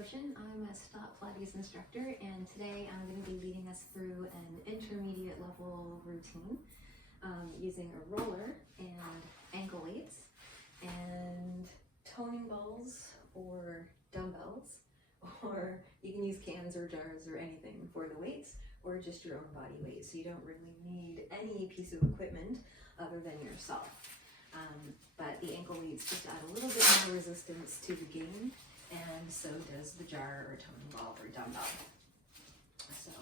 Ocean. I'm a Stop Pilates instructor, and today I'm going to be leading us through an intermediate level routine using a roller and ankle weights and toning balls or dumbbells, or you can use cans or jars or anything for the weights, or just your own body weight, so you don't really need any piece of equipment other than yourself. But the ankle weights just add a little bit more resistance to the game, and so does the jar or toning ball or dumbbell. So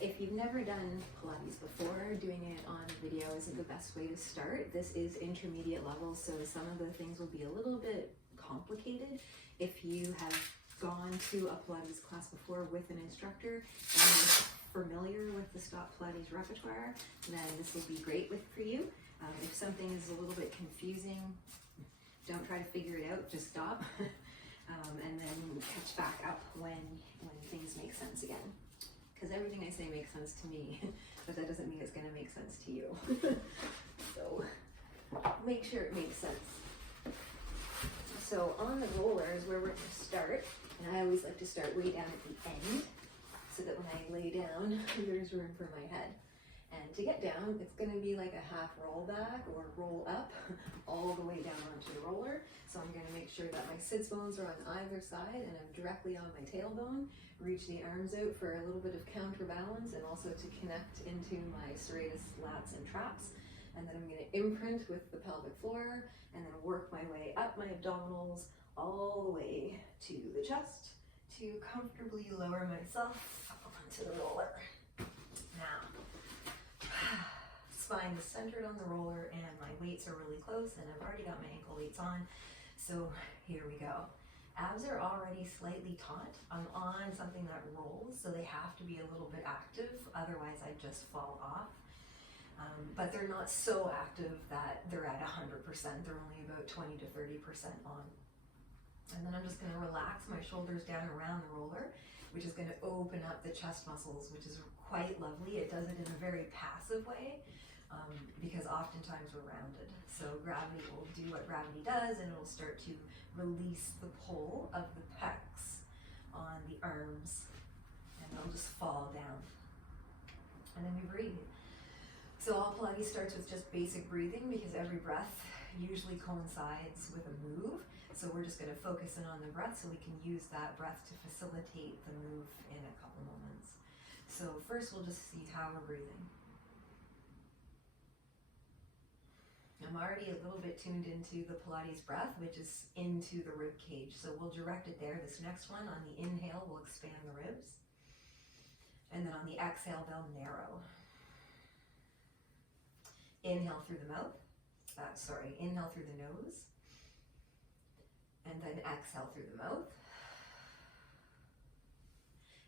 if you've never done Pilates before, doing it on video isn't the best way to start. This is intermediate level, so some of the things will be a little bit complicated. If you have gone to a Pilates class before with an instructor and you're familiar with the Stop Pilates repertoire, then this will be great for you. If something is a little bit confusing, don't try to figure it out, just stop and then catch back up when things make sense again. Because everything I say makes sense to me, but that doesn't mean it's going to make sense to you. So make sure it makes sense. So on the roller is where we're going to start, and I always like to start way down at the end so that when I lay down, there's room for my head. And to get down, it's going to be like a half roll back or roll up all the way down onto the roller. So I'm going to make sure that my sits bones are on either side and I'm directly on my tailbone. Reach the arms out for a little bit of counterbalance and also to connect into my serratus lats and traps. And then I'm going to imprint with the pelvic floor and then work my way up my abdominals all the way to the chest to comfortably lower myself onto the roller. Now, spine is centered on the roller and my weights are really close, and I've already got my ankle weights on. So here we go. Abs are already slightly taut. I'm on something that rolls, so they have to be a little bit active, otherwise I just fall off. But they're not so active that they're at 100%. They're only about 20 to 30% on. And then I'm just going to relax my shoulders down around the roller, which is going to open up the chest muscles, which is quite lovely. It does it in a very passive way because oftentimes we're rounded. So gravity will do what gravity does, and it will start to release the pull of the pecs on the arms, and they'll just fall down. And then we breathe. So all Pilates starts with just basic breathing because every breath usually coincides with a move. So we're just going to focus in on the breath so we can use that breath to facilitate the move in a couple moments. So first we'll just see how we're breathing. I'm already a little bit tuned into the Pilates breath, which is into the rib cage. So we'll direct it there. This next one, on the inhale, will expand the ribs. And then on the exhale, they'll narrow. Inhale through the mouth. Inhale through the nose. And then exhale through the mouth.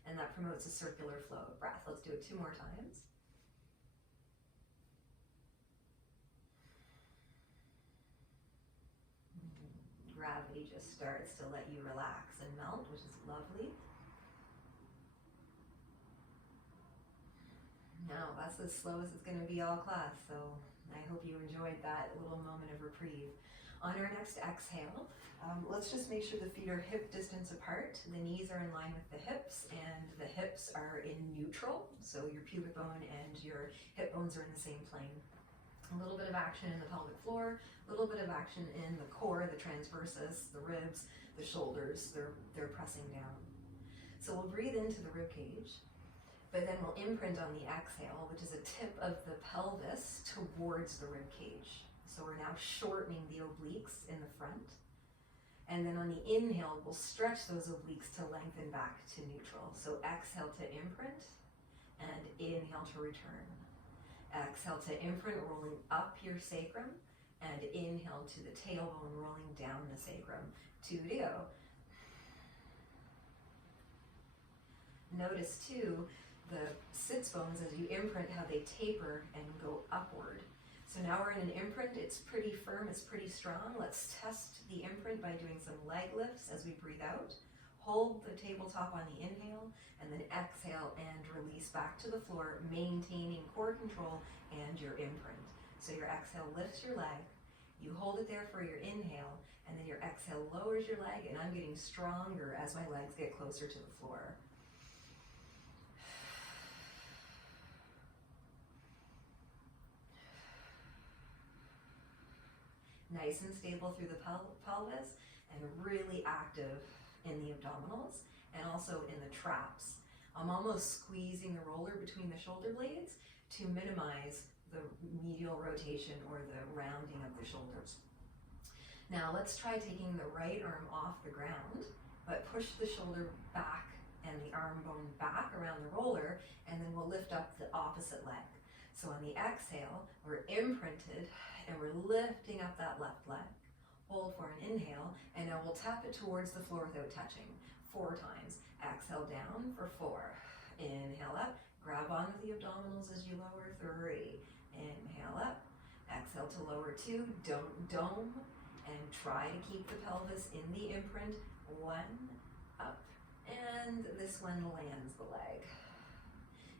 And that promotes a circular flow of breath. Let's do it 2 more times. Gravity just starts to let you relax and melt, which is lovely. Now, that's as slow as it's going to be all class, so I hope you enjoyed that little moment of reprieve. On our next exhale, let's just make sure the feet are hip distance apart. The knees are in line with the hips, and the hips are in neutral, so your pubic bone and your hip bones are in the same plane. A little bit of action in the pelvic floor, a little bit of action in the core, the transversus, the ribs, the shoulders, they're pressing down. So we'll breathe into the rib cage, but then we'll imprint on the exhale, which is a tip of the pelvis towards the rib cage. So we're now shortening the obliques in the front. And then on the inhale, we'll stretch those obliques to lengthen back to neutral. So exhale to imprint and inhale to return. Exhale to imprint, rolling up your sacrum, and inhale to the tailbone, rolling down the sacrum. 2 to go. Notice too, the sits bones as you imprint, how they taper and go upward. So now we're in an imprint, it's pretty firm, it's pretty strong. Let's test the imprint by doing some leg lifts as we breathe out. Hold the tabletop on the inhale, and then exhale and release back to the floor, maintaining core control and your imprint. So your exhale lifts your leg, You hold it there for your inhale, and then your exhale lowers your leg, and I'm getting stronger as my legs get closer to the floor. Nice and stable through the pelvis, and really active in the abdominals and also in the traps. I'm almost squeezing the roller between the shoulder blades to minimize the medial rotation or the rounding of the shoulders. Now let's try taking the right arm off the ground, but push the shoulder back and the arm bone back around the roller, and then we'll lift up the opposite leg. So on the exhale, we're imprinted and we're lifting up that left leg. Hold for an inhale, and now we'll tap it towards the floor without touching. 4 times. Exhale down for 4. Inhale up. Grab on with the abdominals as you lower. 3. Inhale up. Exhale to lower 2. Don't dome. And try to keep the pelvis in the imprint. 1. Up. And this one lands the leg.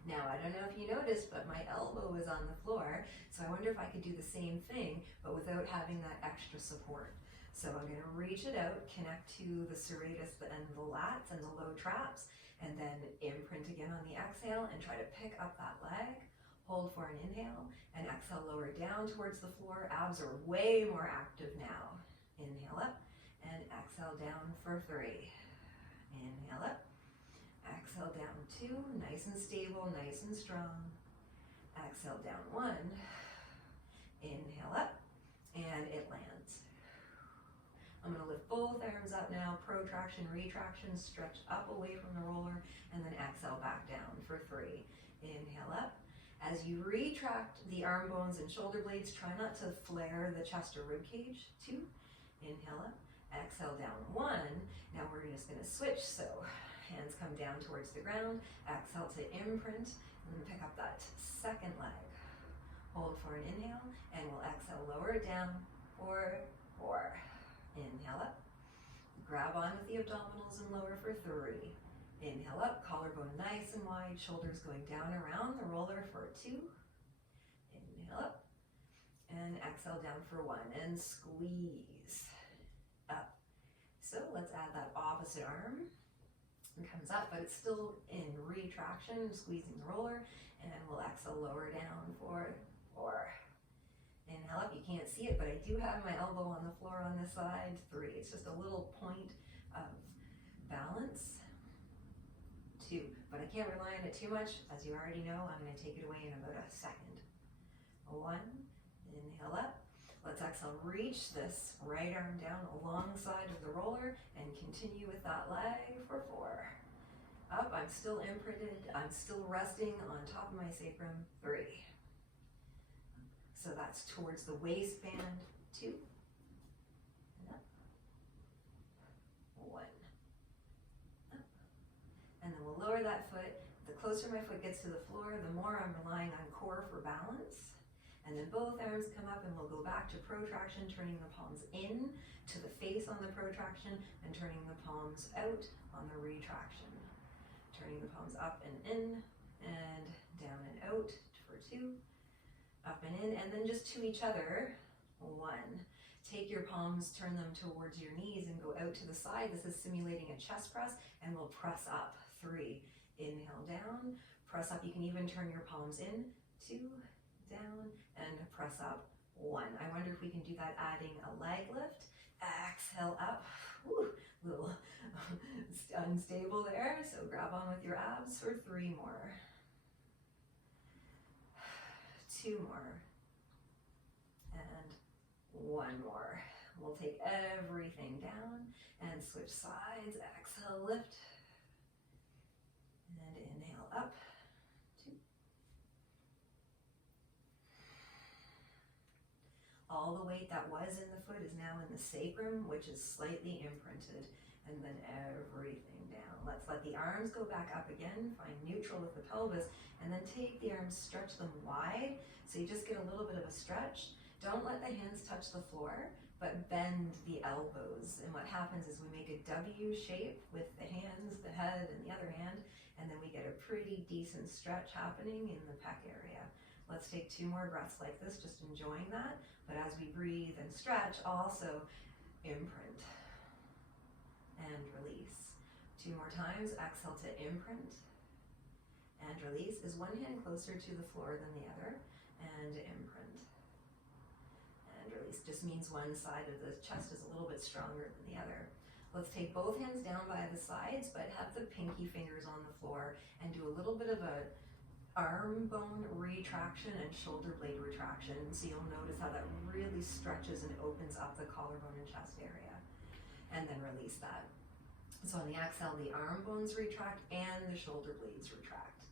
Now, I don't know if you noticed, but my elbow is on the floor, so I wonder if I could do the same thing, but without having that extra support. So I'm going to reach it out, connect to the serratus and the lats and the low traps, and then imprint again on the exhale and try to pick up that leg. Hold for an inhale, and exhale, lower down towards the floor. Abs are way more active now. Inhale up, and exhale down for 3. Inhale up. Exhale down 2, nice and stable, nice and strong. Exhale down 1, inhale up, and it lands. I'm going to lift both arms up now, protraction, retraction, stretch up away from the roller, and then exhale back down for 3. Inhale up. As you retract the arm bones and shoulder blades, try not to flare the chest or rib cage. 2, inhale up, exhale down 1. Now we're just going to switch, so hands come down towards the ground, exhale to imprint, and then pick up that second leg. Hold for an inhale, and we'll exhale, lower it down, 4. Inhale up, grab on with the abdominals and lower for 3. Inhale up, collarbone nice and wide, shoulders going down around the roller for 2. Inhale up, and exhale down for 1, and squeeze up. So let's add that opposite arm. It comes up, but it's still in retraction, squeezing the roller, and we'll exhale, lower down for 4. Inhale up, you can't see it, but I do have my elbow on the floor on this side. 3, it's just a little point of balance. 2, but I can't rely on it too much. As you already know, I'm going to take it away in about a second. 1, inhale up. Let's exhale, reach this right arm down alongside of the roller and continue with that leg for 4. Up, I'm still imprinted, I'm still resting on top of my sacrum. 3. So that's towards the waistband. 2. And up. 1. Up. And then we'll lower that foot. The closer my foot gets to the floor, the more I'm relying on core for balance. And then both arms come up, and we'll go back to protraction, turning the palms in to the face on the protraction and turning the palms out on the retraction. Turning the palms up and in and down and out for 2. Up and in, and then just to each other. 1. Take your palms, turn them towards your knees and go out to the side. This is simulating a chest press, and we'll press up. 3. Inhale down, press up. You can even turn your palms in. 2. Down and press up. 1. I wonder if we can do that adding a leg lift. Exhale up. Woo, little unstable there, so grab on with your abs for 3 more. 2 more. And 1 more. We'll take everything down and switch sides. Exhale, lift. And inhale up. All the weight that was in the foot is now in the sacrum, which is slightly imprinted, and then everything down. Let's let the arms go back up again, find neutral with the pelvis, and then take the arms, stretch them wide, so you just get a little bit of a stretch. Don't let the hands touch the floor, but bend the elbows. And what happens is we make a W shape with the hands, the head, and the other hand, and then we get a pretty decent stretch happening in the pec area. Let's take 2 more breaths like this, just enjoying that. But as we breathe and stretch, also imprint and release. 2 more times. Exhale to imprint and release. Is one hand closer to the floor than the other? And imprint and release. Just means one side of the chest is a little bit stronger than the other. Let's take both hands down by the sides, but have the pinky fingers on the floor and do a little bit of a arm bone retraction and shoulder blade retraction. So you'll notice how that really stretches and opens up the collarbone and chest area. And then release that. So on the exhale, the arm bones retract and the shoulder blades retract.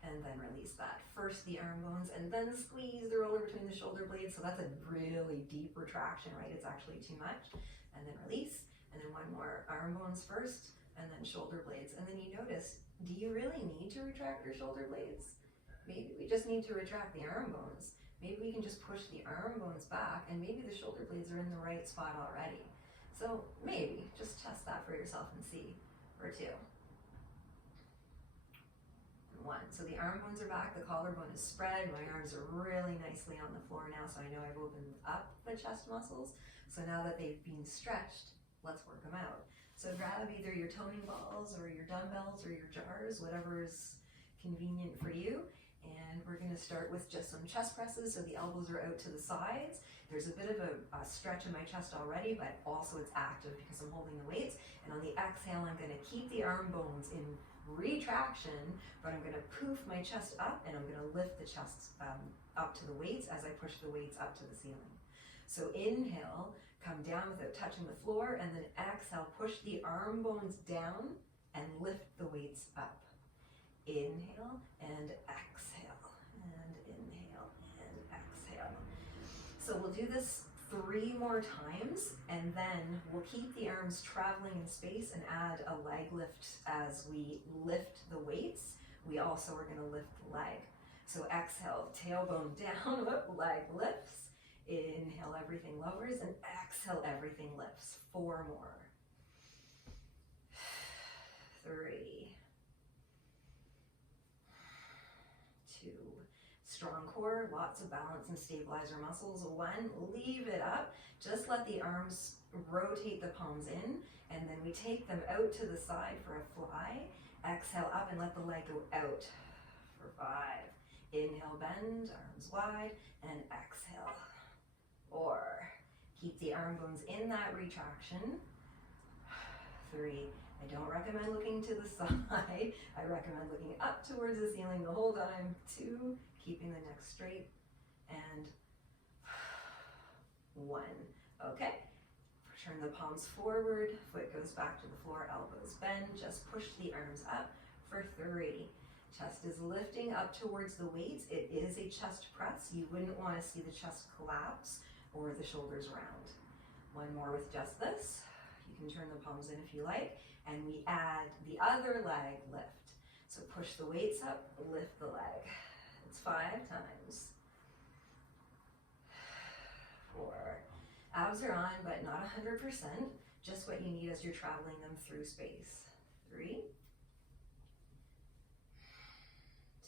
And then release that. First the arm bones and then squeeze the roller between the shoulder blades. So that's a really deep retraction, right? It's actually too much. And then release. And then one more, arm bones first and then shoulder blades. And then you notice, do you really need to retract your shoulder blades? Maybe we just need to retract the arm bones. Maybe we can just push the arm bones back and maybe the shoulder blades are in the right spot already. So maybe, just test that for yourself and see. For 2. And 1. So the arm bones are back, the collarbone is spread, my arms are really nicely on the floor now, so I know I've opened up the chest muscles. So now that they've been stretched, let's work them out. So grab either your toning balls or your dumbbells or your jars, whatever is convenient for you. And we're going to start with just some chest presses, so the elbows are out to the sides. There's a bit of a stretch in my chest already, but also it's active because I'm holding the weights. And on the exhale, I'm going to keep the arm bones in retraction, but I'm going to poof my chest up and I'm going to lift the chest up to the weights as I push the weights up to the ceiling. So inhale, come down without touching the floor, and then exhale, push the arm bones down and lift the weights up. Inhale and exhale, and inhale and exhale. So we'll do this 3 more times, and then we'll keep the arms traveling in space and add a leg lift as we lift the weights. We also are going to lift the leg. So exhale, tailbone down, leg lifts. Inhale, everything lowers, and exhale, everything lifts. 4 more. 3. 2. Strong core, lots of balance and stabilizer muscles. 1, leave it up. Just let the arms rotate the palms in, and then we take them out to the side for a fly. Exhale up and let the leg go out for 5. Inhale, bend, arms wide, and exhale. 4. Keep the arm bones in that retraction. 3. I don't recommend looking to the side. I recommend looking up towards the ceiling the whole time. 2. Keeping the neck straight. And 1. Okay. Turn the palms forward. Foot goes back to the floor. Elbows bend. Just push the arms up for 3. Chest is lifting up towards the weights. It is a chest press. You wouldn't want to see the chest collapse or the shoulders round. 1 more with just this. You can turn the palms in if you like. And we add the other leg lift. So push the weights up, lift the leg. It's 5 times. 4. Abs are on, but not 100%. Just what you need as you're traveling them through space. 3.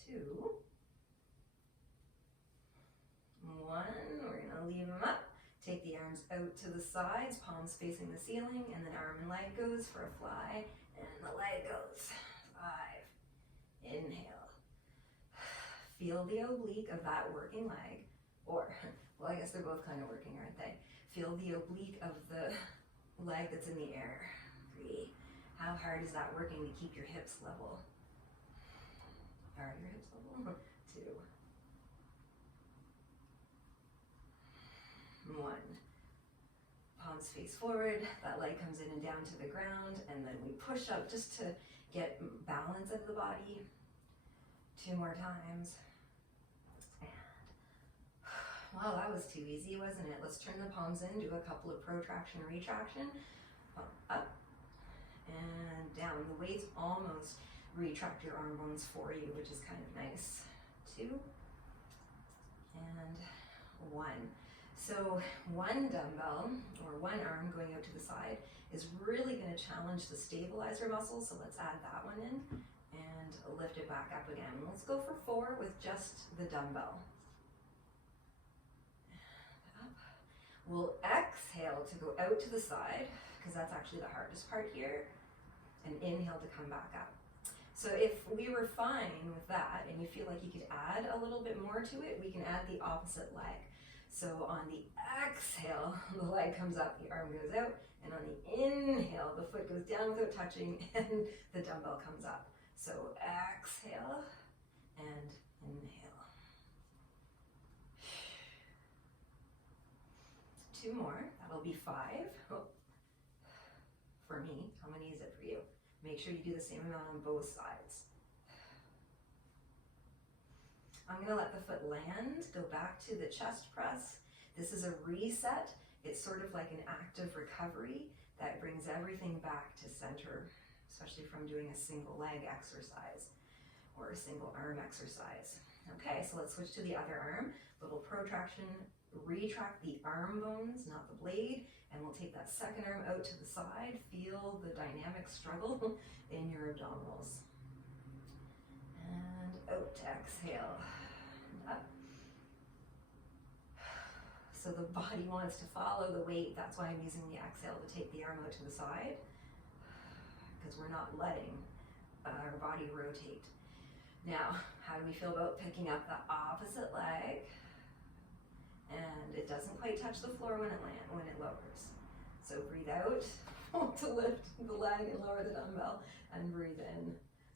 2. 1. We're gonna leave them up. Take the arms out to the sides, palms facing the ceiling, and then arm and leg goes for a fly, and the leg goes. 5. Inhale. Feel the oblique of that working leg, or, well, I guess they're both kind of working, aren't they? Feel the oblique of the leg that's in the air. 3. How hard is that working to keep your hips level? Are your hips level? 2. 1. Palms face forward, that leg comes in and down to the ground, and then we push up just to get balance of the body. 2 more times. And, well, that was too easy, wasn't it? Let's turn the palms in, do a couple of protraction, retraction, up and down. The weights almost retract your arm bones for you, which is kind of nice. 2 and 1. So 1 dumbbell or 1 arm going out to the side is really going to challenge the stabilizer muscle. So let's add that one in. and lift it back up again. Let's go for 4 with just the dumbbell. Up. We'll exhale to go out to the side, because that's actually the hardest part here, and inhale to come back up. So if we were fine with that and you feel like you could add a little bit more to it, we can add the opposite leg. So on the exhale, the leg comes up, the arm goes out, and on the inhale, the foot goes down without touching and the dumbbell comes up. So exhale and inhale. 2 more, that'll be 5. Oh. For me, how many is it for you? Make sure you do the same amount on both sides. I'm gonna let the foot land, go back to the chest press. This is a reset. It's sort of like an active recovery that brings everything back to center, especially from doing a single leg exercise or a single arm exercise. Okay, so let's switch to the other arm. Little protraction, retract the arm bones, not the blade, and we'll take that second arm out to the side. Feel the dynamic struggle in your abdominals. And out to exhale, and up. So the body wants to follow the weight. That's why I'm using the exhale to take the arm out to the side, because we're not letting our body rotate. Now, how do we feel about picking up the opposite leg? And it doesn't quite touch the floor when it lowers. So breathe out to lift the leg and lower the dumbbell, and breathe in.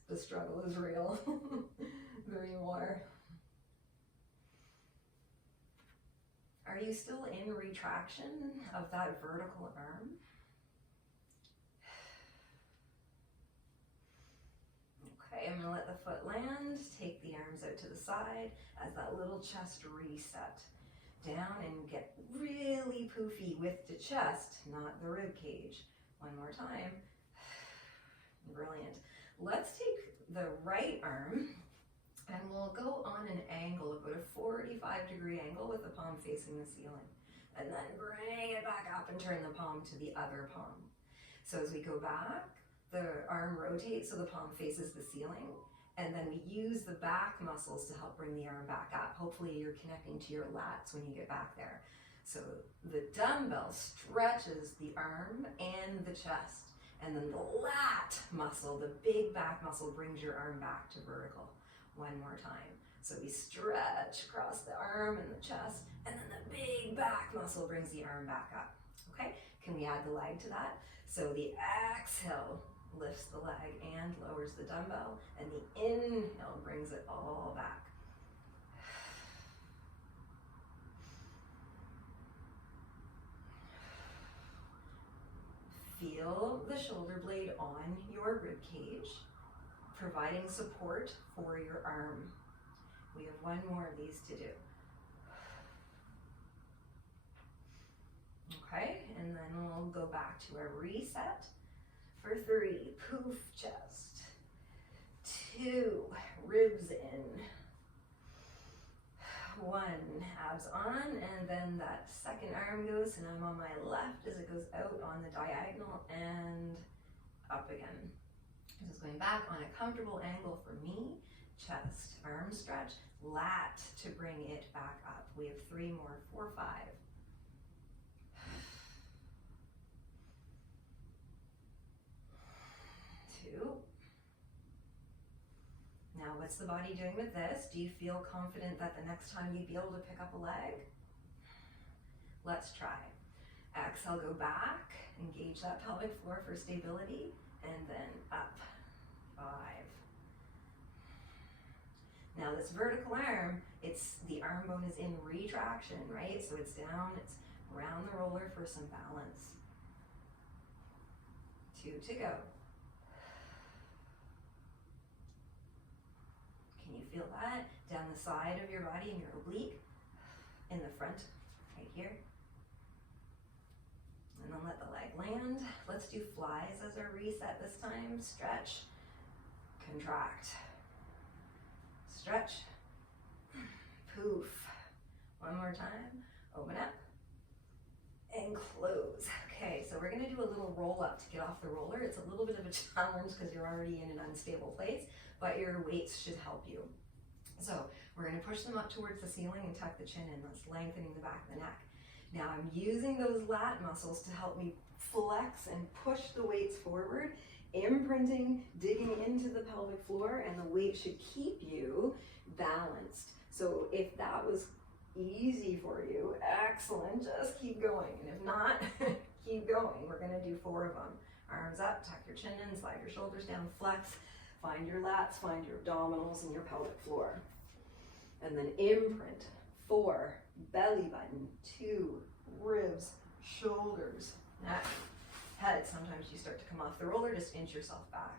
The struggle is real. 3 more. Are you still in retraction of that vertical arm? Okay, I'm gonna let the foot land, take the arms out to the side as that little chest reset. Down and get really poofy with the chest, not the rib cage. 1 more time. Brilliant. Let's take the right arm and we'll go on an angle, about a 45-degree angle with the palm facing the ceiling. And then bring it back up and turn the palm to the other palm. So as we go back, the arm rotates so the palm faces the ceiling. And then we use the back muscles to help bring the arm back up. Hopefully you're connecting to your lats when you get back there. So the dumbbell stretches the arm and the chest. And then the lat muscle, the big back muscle, brings your arm back to vertical. 1 more time. So we stretch across the arm and the chest, and then the big back muscle brings the arm back up. Okay, can we add the leg to that? So the exhale lifts the leg and lowers the dumbbell, and the inhale brings it all back. Feel the shoulder blade on your rib cage, providing support for your arm. We have 1 more of these to do. Okay, and then we'll go back to our reset. For 3, poof chest. 2, ribs in. 1, abs on, and then that second arm goes, and I'm on my left as it goes out on the diagonal and up again. This is going back on a comfortable angle for me. Chest, arm stretch, lat to bring it back up. We have 3 more, 4, 5. Now, what's the body doing with this? Do you feel confident that the next time you'd be able to pick up a leg? Let's try. Exhale, go back, engage that pelvic floor for stability, and then up. 5. Now this vertical arm, the arm bone is in retraction, right? So it's down, it's around the roller for some balance. 2 to go. Can you feel that? Down the side of your body in your oblique, in the front, right here. And then let the leg land. Let's do flies as our reset this time. Stretch, contract, stretch, poof. 1 more time, open up, and close. Okay, so we're gonna do a little roll up to get off the roller. It's a little bit of a challenge because you're already in an unstable place, but your weights should help you. So we're gonna push them up towards the ceiling and tuck the chin in. That's lengthening the back of the neck. Now I'm using those lat muscles to help me flex and push the weights forward, imprinting, digging into the pelvic floor, and the weight should keep you balanced. So if that was easy for you, excellent, just keep going. And if not, keep going. We're gonna do 4 of them. Arms up, tuck your chin in, slide your shoulders down, flex, find your lats, find your abdominals and your pelvic floor. And then imprint, 4, belly button, 2, ribs, shoulders, neck, head. Sometimes you start to come off the roller, just inch yourself back.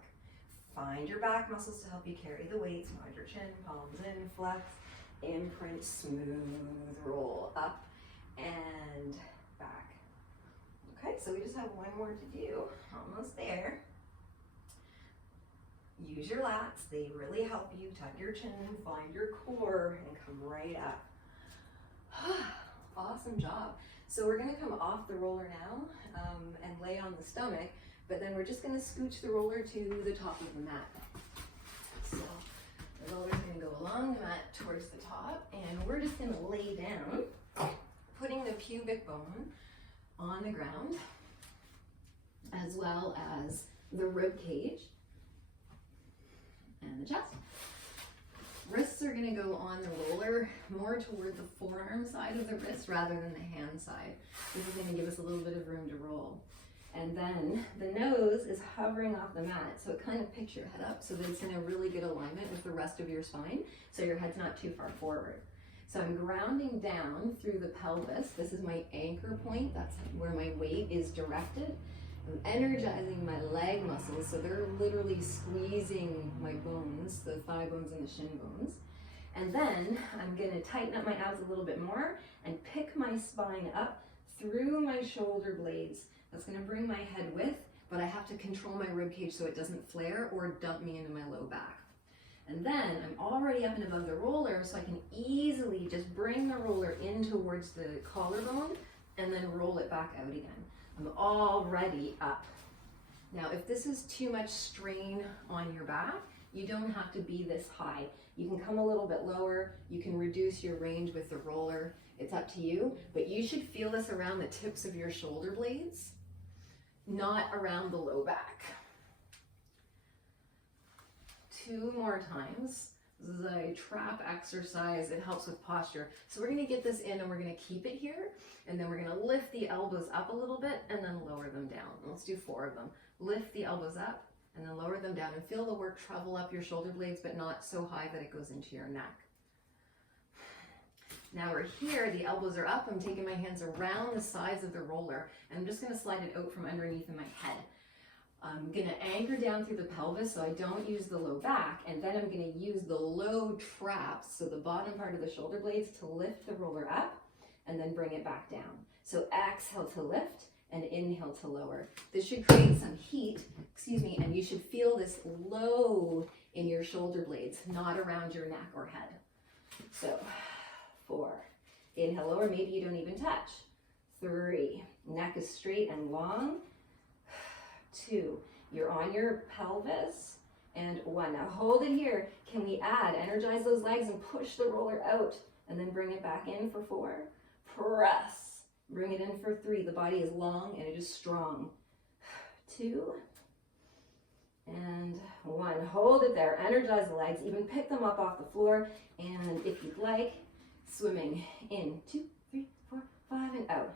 Find your back muscles to help you carry the weights, find your chin, palms in, flex, imprint, smooth roll up and back. Okay, so we just have one more to do, almost there. Use your lats, they really help you. Tuck your chin, find your core, and come right up. Awesome job. So we're gonna come off the roller now and lay on the stomach, but then we're just gonna scooch the roller to the top of the mat. So the roller's gonna go along the mat towards the top, and we're just gonna lay down, putting the pubic bone on the ground, as well as the rib cage and the chest. Wrists are gonna go on the roller more toward the forearm side of the wrist rather than the hand side. This is gonna give us a little bit of room to roll. And then the nose is hovering off the mat, so kind of picks your head up so that it's in a really good alignment with the rest of your spine, so your head's not too far forward. So I'm grounding down through the pelvis. This is my anchor point. That's where my weight is directed. I'm energizing my leg muscles, so they're literally squeezing my bones, the thigh bones and the shin bones. And then I'm gonna tighten up my abs a little bit more and pick my spine up through my shoulder blades. That's gonna bring my head width, but I have to control my rib cage so it doesn't flare or dump me into my low back. And then I'm already up and above the roller, so I can easily just bring the roller in towards the collarbone and then roll it back out again. I'm already up. Now, if this is too much strain on your back, you don't have to be this high. You can come a little bit lower. You can reduce your range with the roller. It's up to you, but you should feel this around the tips of your shoulder blades, not around the low back. 2 more times. This is a trap exercise. It helps with posture. So we're gonna get this in and we're gonna keep it here. And then we're gonna lift the elbows up a little bit and then lower them down. Let's do 4 of them. Lift the elbows up and then lower them down and feel the work travel up your shoulder blades, but not so high that it goes into your neck. Now we're here, the elbows are up. I'm taking my hands around the sides of the roller and I'm just gonna slide it out from underneath in my head. I'm gonna anchor down through the pelvis so I don't use the low back, and then I'm gonna use the low traps, so the bottom part of the shoulder blades, to lift the roller up and then bring it back down. So exhale to lift and inhale to lower. This should create some heat, and you should feel this low in your shoulder blades, not around your neck or head. So 4, inhale, lower, maybe you don't even touch. 3, neck is straight and long. 2, you're on your pelvis, and 1. Now hold it here. Can we add, energize those legs and push the roller out and then bring it back in for 4. Press, bring it in for 3. The body is long and it is strong. 2 and 1. Hold it there. Energize the legs, even pick them up off the floor, and if you'd like, swimming in 2, 3, 4, 5 and out.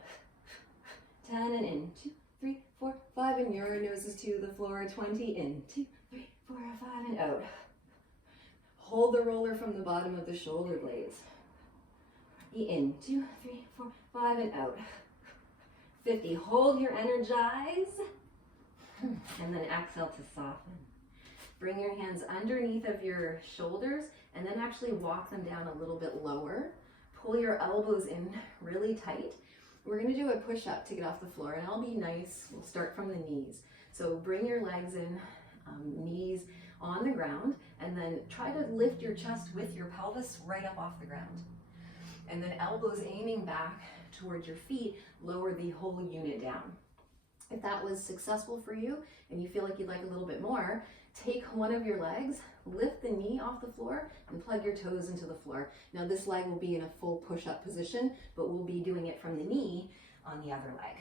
10 and in 2, 3, 4, 5, and your nose is to the floor. 20 in 2, 3, 4, 5 and out. Hold the roller from the bottom of the shoulder blades. In 2, 3, 4, 5 and out. 50. Hold here, energize, and then exhale to soften. Bring your hands underneath of your shoulders and then actually walk them down a little bit lower. Pull your elbows in really tight. We're gonna do a push-up to get off the floor, and I'll be nice. We'll start from the knees. So bring your legs in, knees on the ground, and then try to lift your chest with your pelvis right up off the ground. And then elbows aiming back towards your feet, lower the whole unit down. If that was successful for you and you feel like you'd like a little bit more, take one of your legs, lift the knee off the floor, and plug your toes into the floor. Now this leg will be in a full push-up position, but we'll be doing it from the knee on the other leg.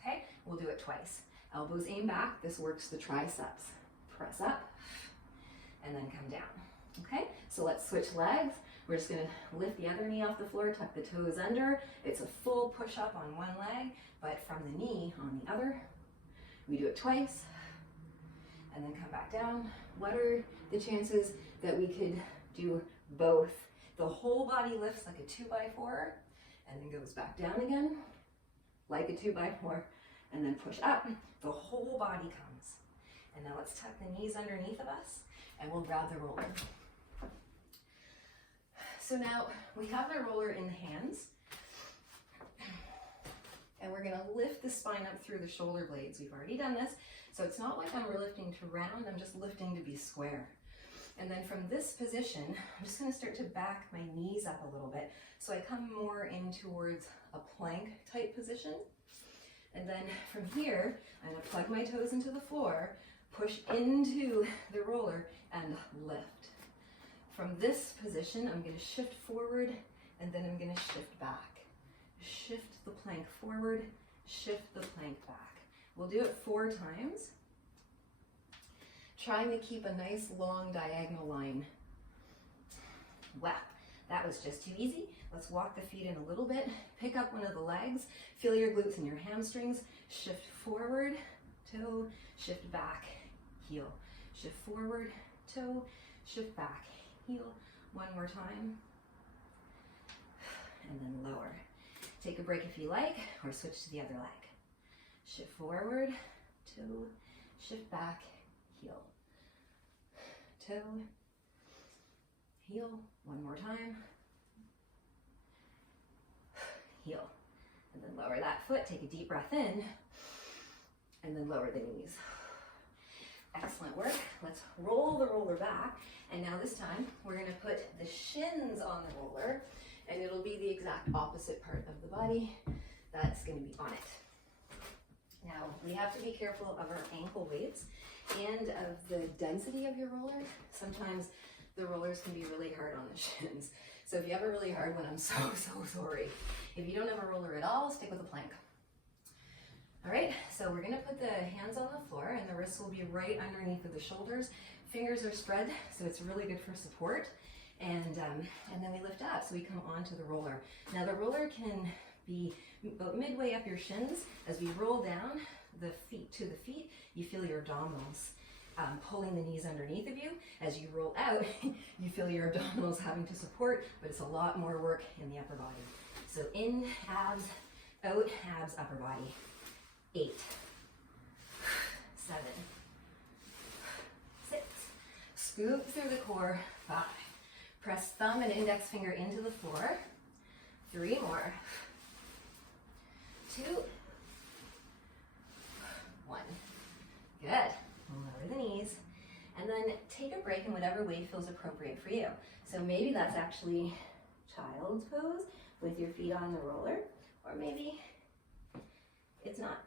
Okay, we'll do it twice. Elbows aim back, this works the triceps. Press up, and then come down. Okay, so let's switch legs. We're just gonna lift the other knee off the floor, tuck the toes under. It's a full push-up on one leg, but from the knee on the other. We do it twice, and then come back down. What are the chances that we could do both? The whole body lifts like a 2x4, and then goes back down again, like a 2x4, and then push up. The whole body comes. And now let's tuck the knees underneath of us, and we'll grab the roller. So now we have the roller in the hands, and we're gonna lift the spine up through the shoulder blades. We've already done this, so it's not like I'm lifting to round, I'm just lifting to be square. And then from this position, I'm just gonna start to back my knees up a little bit. So I come more in towards a plank type position. And then from here, I'm gonna plug my toes into the floor, push into the roller, and lift. From this position, I'm gonna shift forward, and then I'm gonna shift back. Shift the plank forward, shift the plank back. We'll do it 4 times. Trying to keep a nice long diagonal line. Wow, that was just too easy. Let's walk the feet in a little bit. Pick up one of the legs, feel your glutes and your hamstrings. Shift forward, toe, shift back, heel. Shift forward, toe, shift back, heel. One more time. And then lower. Take a break if you like, or switch to the other leg. Shift forward, toe, shift back, heel. Toe, heel. One more time. Heel. And then lower that foot, take a deep breath in, and then lower the knees. Excellent work. Let's roll the roller back. And now this time, we're gonna put the shins on the roller, and it'll be the exact opposite part of the body that's gonna be on it. Now, we have to be careful of our ankle weights and of the density of your roller. Sometimes the rollers can be really hard on the shins. So if you have a really hard one, I'm so sorry. If you don't have a roller at all, stick with a plank. All right, so we're gonna put the hands on the floor, and the wrists will be right underneath of the shoulders. Fingers are spread, so it's really good for support. And then we lift up, so we come onto the roller. Now the roller can be about midway up your shins. As we roll down the feet to the feet, you feel your abdominals pulling the knees underneath of you. As you roll out, you feel your abdominals having to support, but it's a lot more work in the upper body. So in, abs, out, abs, upper body. 8, 7, 6, scoop through the core, 5. Press thumb and index finger into the floor. 3 more. 2, 1. Good. Lower the knees. And then take a break in whatever way feels appropriate for you. So maybe that's actually child's pose with your feet on the roller, or maybe it's not.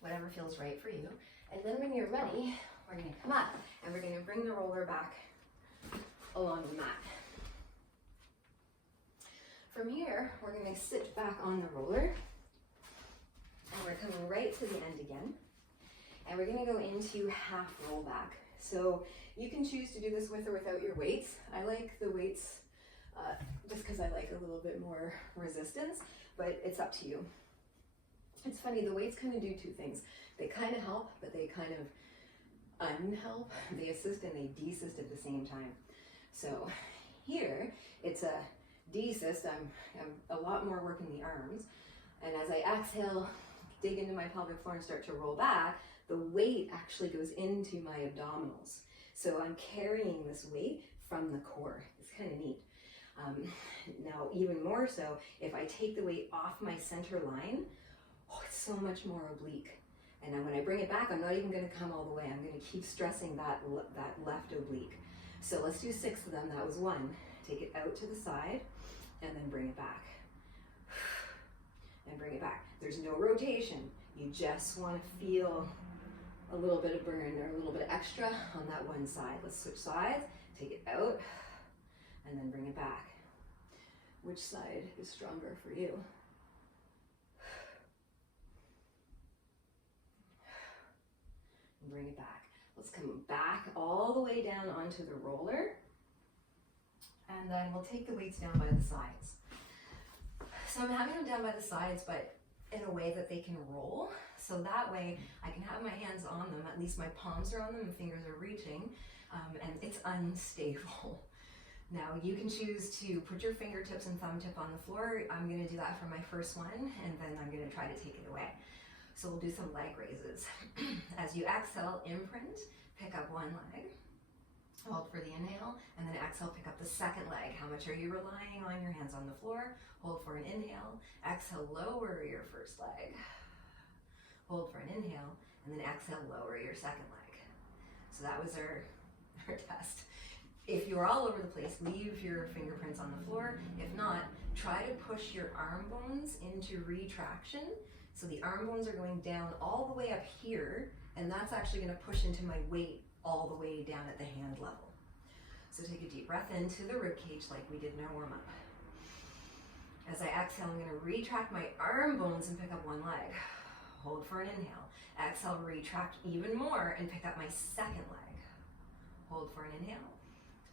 Whatever feels right for you. And then when you're ready, we're going to come up and we're going to bring the roller back along the mat. From here, we're going to sit back on the roller, and we're coming right to the end again. And we're going to go into half roll back. So you can choose to do this with or without your weights. I like the weights just because I like a little bit more resistance, but it's up to you. It's funny, the weights kind of do 2 things. They kind of help, but they kind of unhelp. They assist and they desist at the same time. So here, it's a desist. I'm a lot more work in the arms. And as I exhale, dig into my pelvic floor and start to roll back, the weight actually goes into my abdominals. So I'm carrying this weight from the core. It's kind of neat. Now, even more so, if I take the weight off my center line, oh, it's so much more oblique. And then when I bring it back, I'm not even going to come all the way. I'm going to keep stressing that left oblique. So let's do 6 of them. That was 1. Take it out to the side and then bring it back. and bring it back. There's no rotation. You just want to feel a little bit of burn or a little bit of extra on that one side. Let's switch sides, take it out, and then bring it back. Which side is stronger for you? And bring it back. Let's come back all the way down onto the roller, and then we'll take the weights down by the sides. So I'm having them down by the sides, but in a way that they can roll. So that way I can have my hands on them, at least my palms are on them, and fingers are reaching, and it's unstable. Now you can choose to put your fingertips and thumb tip on the floor. I'm gonna do that for my first one, and then I'm gonna try to take it away. So we'll do some leg raises. As you exhale, imprint, pick up one leg, hold for the inhale, and then exhale, pick up the second leg. How much are you relying on your hands on the floor? Hold for an inhale, exhale, lower your first leg. Hold for an inhale, and then exhale, lower your second leg. So that was our test. If you're all over the place, leave your fingerprints on the floor. If not, try to push your arm bones into retraction. So the arm bones are going down all the way up here, and that's actually gonna push into my weight all the way down at the hand level. So take a deep breath into the rib cage like we did in our warm up. As I exhale, I'm gonna retract my arm bones and pick up one leg. Hold for an inhale. Exhale, retract even more and pick up my second leg. Hold for an inhale.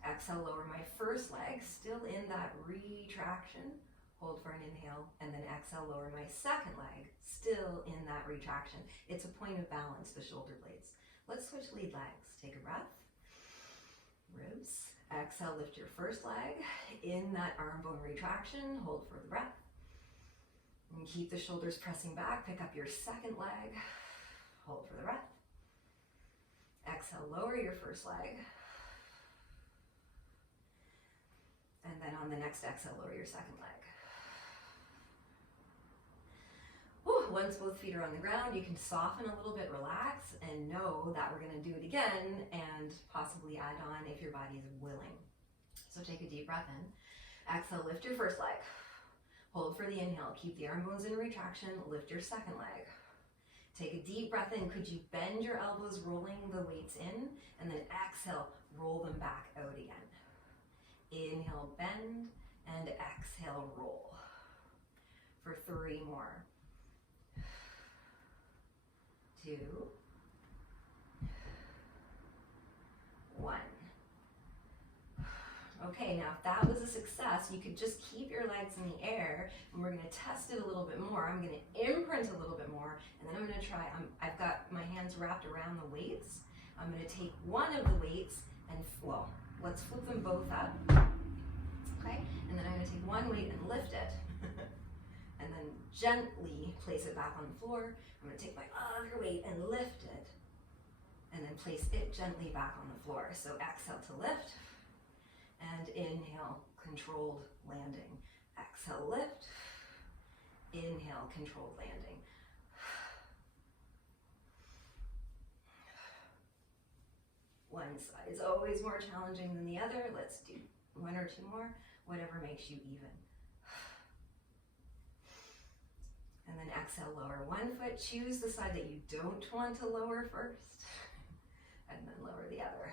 Exhale, lower my first leg, still in that retraction. Hold for an inhale, and then exhale, lower my second leg, still in that retraction. It's a point of balance, the shoulder blades. Let's switch lead legs. Take a breath. Ribs. Exhale, lift your first leg in that arm bone retraction. Hold for the breath. And keep the shoulders pressing back. Pick up your second leg. Hold for the breath. Exhale, lower your first leg. And then on the next exhale, lower your second leg. Whew, once both feet are on the ground, you can soften a little bit, relax, and know that we're gonna do it again and possibly add on if your body is willing. So take a deep breath in. Exhale, lift your first leg. Hold for the inhale. Keep the arm bones in retraction. Lift your second leg. Take a deep breath in. Could you bend your elbows, rolling the weights in? And then exhale, roll them back out again. Inhale, bend, and exhale, roll. For 3 more. 2, 1. Okay, now if that was a success, you could just keep your legs in the air, and we're gonna test it a little bit more. I'm gonna imprint a little bit more, and then I'm gonna try, I've got my hands wrapped around the weights. I'm gonna take one of the weights and, well, let's flip them both up. Okay, and then I'm gonna take one weight and lift it, and then gently place it back on the floor. I'm gonna take my other weight and lift it, and then place it gently back on the floor. So exhale to lift, and inhale, controlled landing. Exhale, lift, inhale, controlled landing. One side is always more challenging than the other. Let's do 1 or 2 more, whatever makes you even. And then exhale, lower one foot. Choose the side that you don't want to lower first, and then lower the other.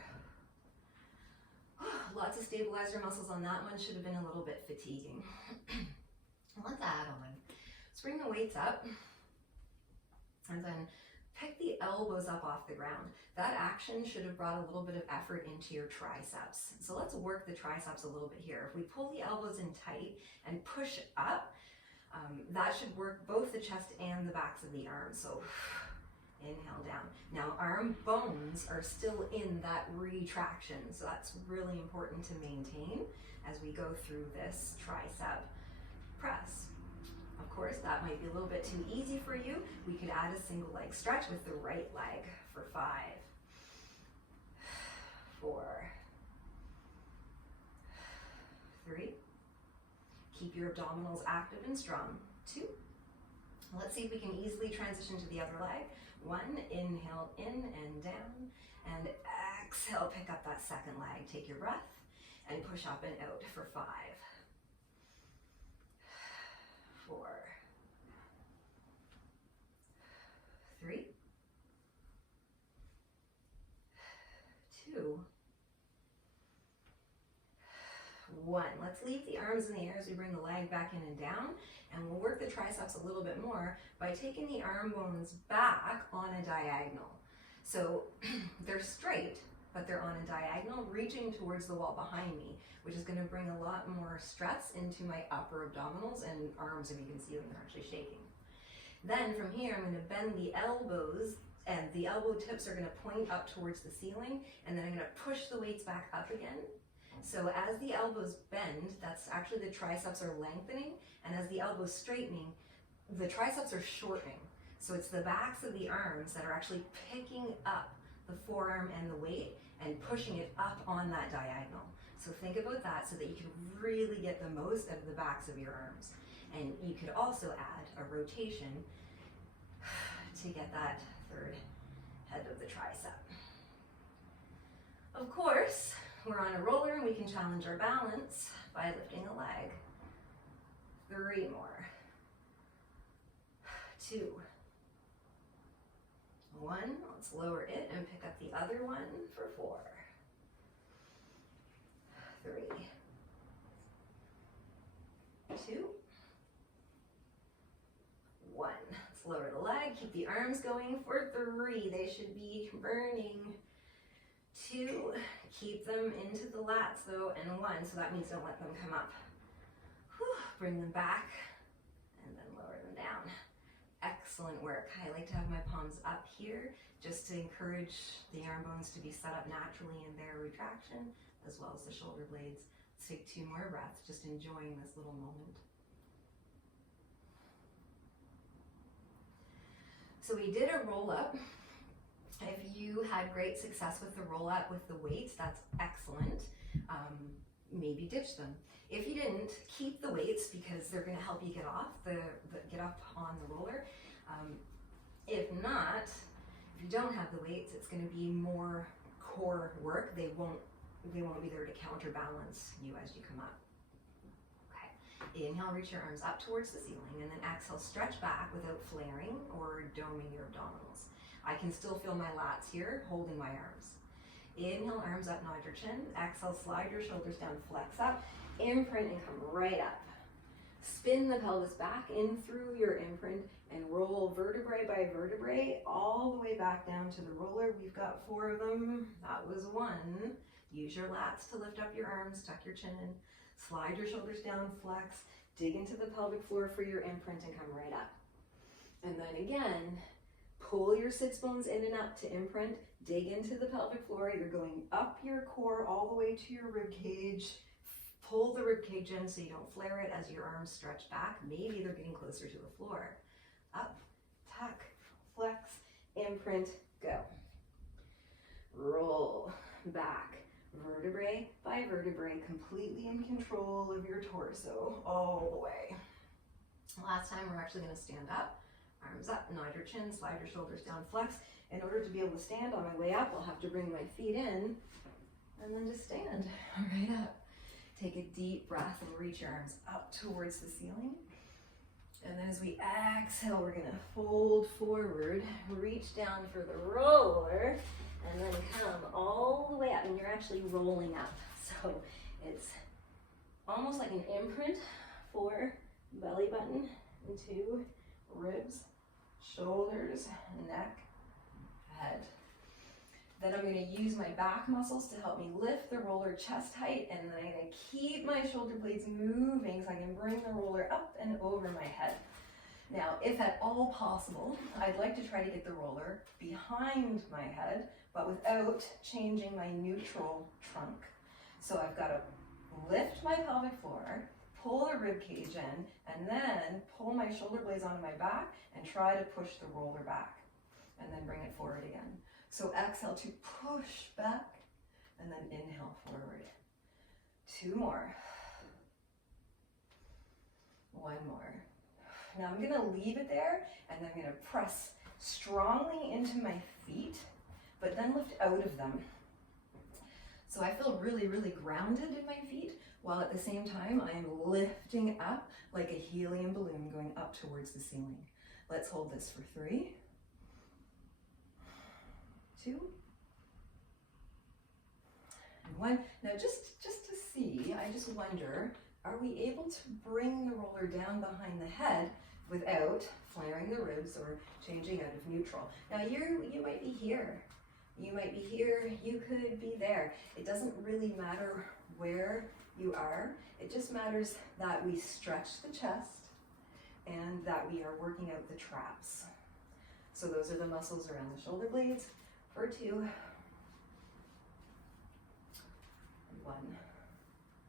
Lots of stabilizer muscles on that one. Should have been a little bit fatiguing. Let's add on. Let's bring the weights up, and then pick the elbows up off the ground. That action should have brought a little bit of effort into your triceps. So let's work the triceps a little bit here. If we pull the elbows in tight and push up, that should work both the chest and the backs of the arms. So inhale down. Now arm bones are still in that retraction, so that's really important to maintain as we go through this tricep press. Of course, that might be a little bit too easy for you. We could add a single leg stretch with the right leg for 5, 4, 3. Keep your abdominals active and strong. 2. Let's see if we can easily transition to the other leg. 1, inhale in and down, and exhale, pick up that second leg. Take your breath and push up and out for 5, 4, 3, 2, 1. Let's leave the arms in the air as we bring the leg back in and down, and we'll work the triceps a little bit more by taking the arm bones back on a diagonal. So they're straight, but they're on a diagonal, reaching towards the wall behind me, which is going to bring a lot more stress into my upper abdominals and arms, if you can see them, they're actually shaking. Then from here, I'm going to bend the elbows, and the elbow tips are going to point up towards the ceiling, and then I'm going to push the weights back up again. So as the elbows bend, that's actually the triceps are lengthening, and as the elbows straightening, the triceps are shortening. So it's the backs of the arms that are actually picking up the forearm and the weight and pushing it up on that diagonal. So think about that so that you can really get the most out of the backs of your arms. And you could also add a rotation to get that third head of the tricep. Of course, we're on a roller and we can challenge our balance by lifting a leg. 3 more. 2, 1. Let's lower it and pick up the other one for 4, 3, 2, 1. Let's lower the leg, keep the arms going for 3. They should be burning. 2, keep them into the lats though, and 1, so that means don't let them come up. Whew, bring them back, and then lower them down. Excellent work. I like to have my palms up here, just to encourage the arm bones to be set up naturally in their retraction, as well as the shoulder blades. Let's take 2 more breaths, just enjoying this little moment. So we did a roll up. If you had great success with the roll up with the weights, that's excellent. Maybe ditch them. If you didn't, keep the weights because they're going to help you get off get up on the roller. If not, if you don't have the weights, it's going to be more core work. They won't be there to counterbalance you as you come up. Okay. Inhale, reach your arms up towards the ceiling, and then exhale, stretch back without flaring or doming your abdominals. I can still feel my lats here, holding my arms. Inhale, arms up, nod your chin. Exhale, slide your shoulders down, flex up, imprint, and come right up. Spin the pelvis back in through your imprint and roll vertebrae by vertebrae all the way back down to the roller. We've got 4 of them. That was 1. Use your lats to lift up your arms, tuck your chin in, slide your shoulders down, flex, dig into the pelvic floor for your imprint and come right up. And then again, pull your sits bones in and up to imprint, dig into the pelvic floor. You're going up your core all the way to your rib cage. Pull the rib cage in so you don't flare it as your arms stretch back. Maybe they're getting closer to the floor. Up, tuck, flex, imprint, go. Roll back, vertebrae by vertebrae, completely in control of your torso all the way. Last time, we're actually going to stand up. Arms up, nod your chin, slide your shoulders down, flex. In order to be able to stand on my way up, I'll have to bring my feet in and then just stand right up. Take a deep breath and reach your arms up towards the ceiling. And then as we exhale, we're gonna fold forward, reach down for the roller, and then come all the way up. And you're actually rolling up. So it's almost like an imprint for belly button into ribs, shoulders, neck, head. Then I'm going to use my back muscles to help me lift the roller chest height, and then I'm going to keep my shoulder blades moving so I can bring the roller up and over my head. Now, if at all possible, I'd like to try to get the roller behind my head, but without changing my neutral trunk. So I've got to lift my pelvic floor, pull the rib cage in, and then pull my shoulder blades onto my back and try to push the roller back, and then bring it forward again. So exhale to push back, and then inhale forward. 2 more. 1 more. Now I'm gonna leave it there, and I'm gonna press strongly into my feet, but then lift out of them. So I feel really, really grounded in my feet, while at the same time I am lifting up like a helium balloon going up towards the ceiling. Let's hold this for 3, 2, and 1. Now just to see, I just wonder, are we able to bring the roller down behind the head without flaring the ribs or changing out of neutral? Now you might be here, you might be here, you could be there. It doesn't really matter where you are. It just matters that we stretch the chest and that we are working out the traps. So those are the muscles around the shoulder blades for 2 and 1.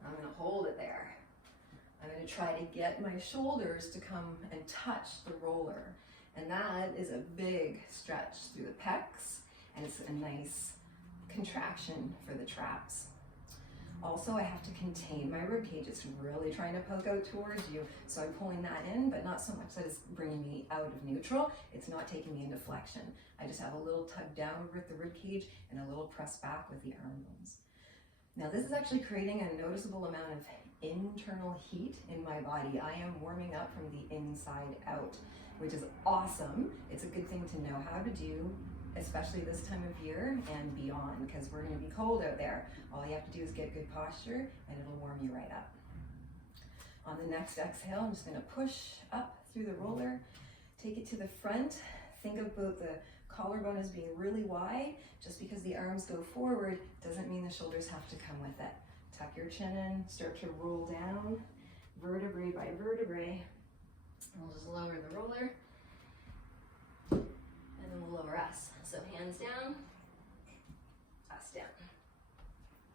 I'm going to hold it there. I'm going to try to get my shoulders to come and touch the roller. And that is a big stretch through the pecs, and it's a nice contraction for the traps. Also, I have to contain my rib cage. It's really trying to poke out towards you. So I'm pulling that in, but not so much that it's bringing me out of neutral. It's not taking me into flexion. I just have a little tug down with the rib cage and a little press back with the arm bones. Now this is actually creating a noticeable amount of internal heat in my body. I am warming up from the inside out, which is awesome. It's a good thing to know how to do, especially this time of year and beyond, because we're going to be cold out there. All you have to do is get good posture and it'll warm you right up. On the next exhale, I'm just going to push up through the roller, take it to the front. Think about the collarbone as being really wide. Just because the arms go forward doesn't mean the shoulders have to come with it. Tuck your chin in, start to roll down, vertebrae by vertebrae. We'll just lower the roller, and then we'll lower us. So hands down, us down.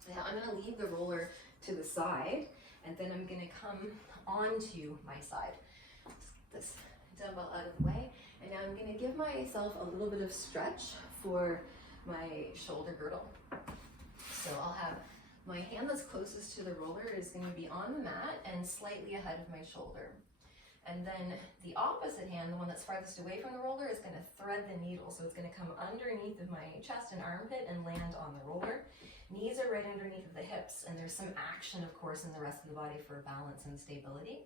Now I'm going to leave the roller to the side, and then I'm going to come onto my side. Just get this dumbbell out of the way, and now I'm going to give myself a little bit of stretch for my shoulder girdle. So I'll have my hand that's closest to the roller is going to be on the mat and slightly ahead of my shoulder. And then the opposite hand, the one that's farthest away from the roller, is going to thread the needle. So it's going to come underneath of my chest and armpit and land on the roller. Knees are right underneath of the hips, and there's some action, of course, in the rest of the body for balance and stability.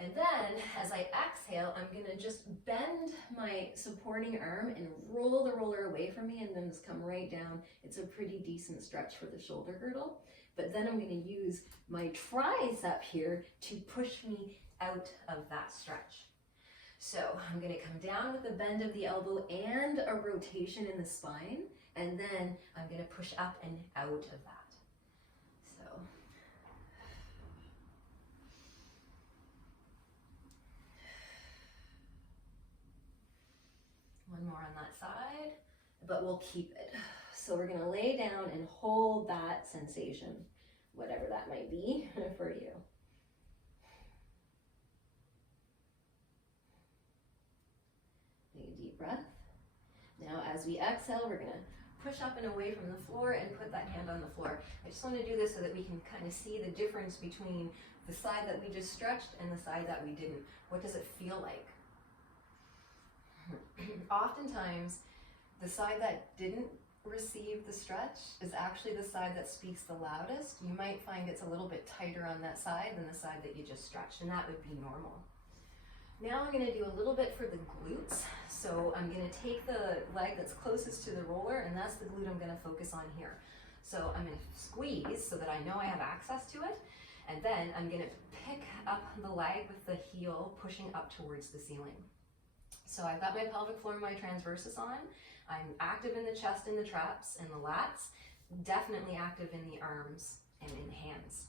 And then, as I exhale, I'm going to just bend my supporting arm and roll the roller away from me, and then just come right down. It's a pretty decent stretch for the shoulder girdle. But then I'm going to use my tricep here to push me out of that stretch. So I'm going to come down with a bend of the elbow and a rotation in the spine, and then I'm going to push up and out of that. So one more on that side, but we'll keep it. So we're going to lay down and hold that sensation, whatever that might be for you. Take a deep breath. Now as we exhale, we're going to push up and away from the floor and put that hand on the floor. I just want to do this so that we can kind of see the difference between the side that we just stretched and the side that we didn't. What does it feel like? Oftentimes, the side that didn't receive the stretch is actually the side that speaks the loudest. You might find it's a little bit tighter on that side than the side that you just stretched, and that would be normal. Now I'm going to do a little bit for the glutes. So I'm going to take the leg that's closest to the roller, and that's the glute I'm going to focus on here. So I'm going to squeeze so that I know I have access to it, and then I'm going to pick up the leg with the heel pushing up towards the ceiling. So I've got my pelvic floor and my transversus on. I'm active in the chest and the traps and the lats, definitely active in the arms and in the hands.